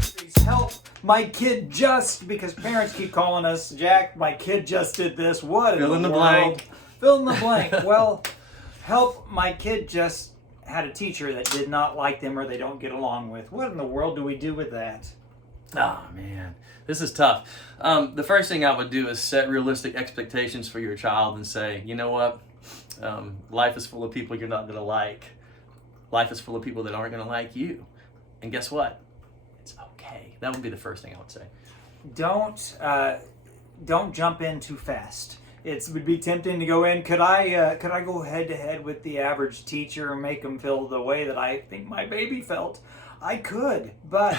Please help my kid just, because parents keep calling us, Jack, my kid just did this. What Fill in the world? blank. Fill in the blank. Well, help my kid just had a teacher that did not like them or they don't get along with. What in the world do we do with that? Oh man, this is tough. The first thing I would do is set realistic expectations for your child and say, you know what? Life is full of people you're not going to like. Life is full of people that aren't going to like you. And guess what? It's okay. That would be the first thing I would say. Don't jump in too fast. It would be tempting to go in. Could I go head to head with the average teacher and make them feel the way that I think my baby felt? I could, but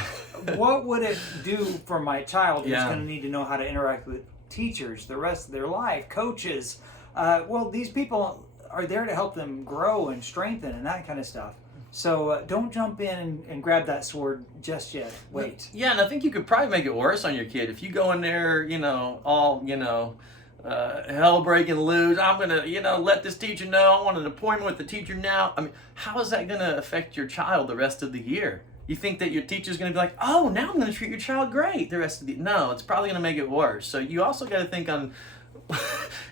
what would it do for my child who's going to need to know how to interact with teachers the rest of their life, coaches? Well, these people are there to help them grow and strengthen and that kind of stuff. So don't jump in and grab that sword just yet. Wait. Yeah, and I think you could probably make it worse on your kid if you go in there, all, hell breaking loose. I'm going to, let this teacher know. I want an appointment with the teacher now. I mean, how is that going to affect your child the rest of the year? You think that your teacher's going to be like, oh, now I'm going to treat your child great the rest of the... No, it's probably going to make it worse. So you also got to think on...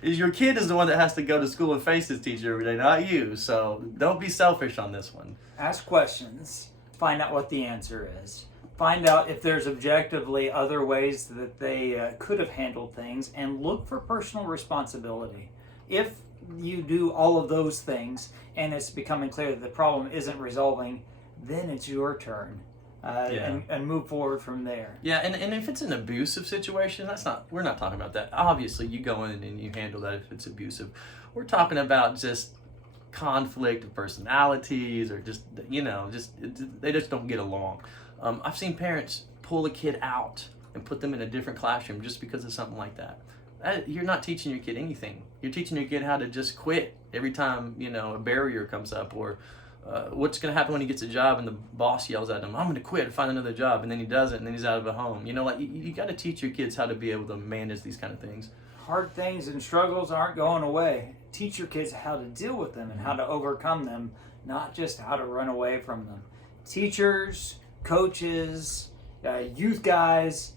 is your kid is the one that has to go to school and face his teacher every day, not you. So don't be selfish on this one. Ask questions. Find out what the answer is. Find out if there's objectively other ways that they could have handled things, and look for personal responsibility. If you do all of those things and it's becoming clear that the problem isn't resolving, then it's your turn. And move forward from there. Yeah, and if it's an abusive situation, we're not talking about that. Obviously, you go in and you handle that if it's abusive. We're talking about just conflict of personalities, or just they just don't get along. I've seen parents pull a kid out and put them in a different classroom just because of something like that. You're not teaching your kid anything. You're teaching your kid how to just quit every time a barrier comes up, or what's going to happen when he gets a job and the boss yells at him, I'm going to quit and find another job, and then he doesn't, and then he's out of a home. You got to teach your kids how to be able to manage these kind of things. Hard things and struggles aren't going away. Teach your kids how to deal with them and how to overcome them, not just how to run away from them. Teachers, coaches, youth guys,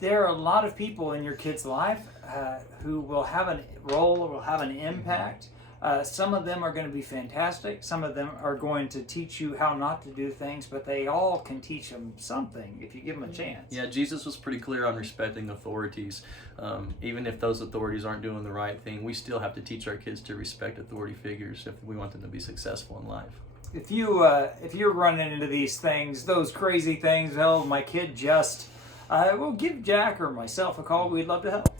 there are a lot of people in your kid's life who will have a role, will have an impact. Some of them are going to be fantastic. Some of them are going to teach you how not to do things, but they all can teach them something if you give them a chance. Yeah, Jesus was pretty clear on respecting authorities. Even if those authorities aren't doing the right thing, we still have to teach our kids to respect authority figures if we want them to be successful in life. If you're running into these things, those crazy things, my kid just, well, give Jack or myself a call. We'd love to help.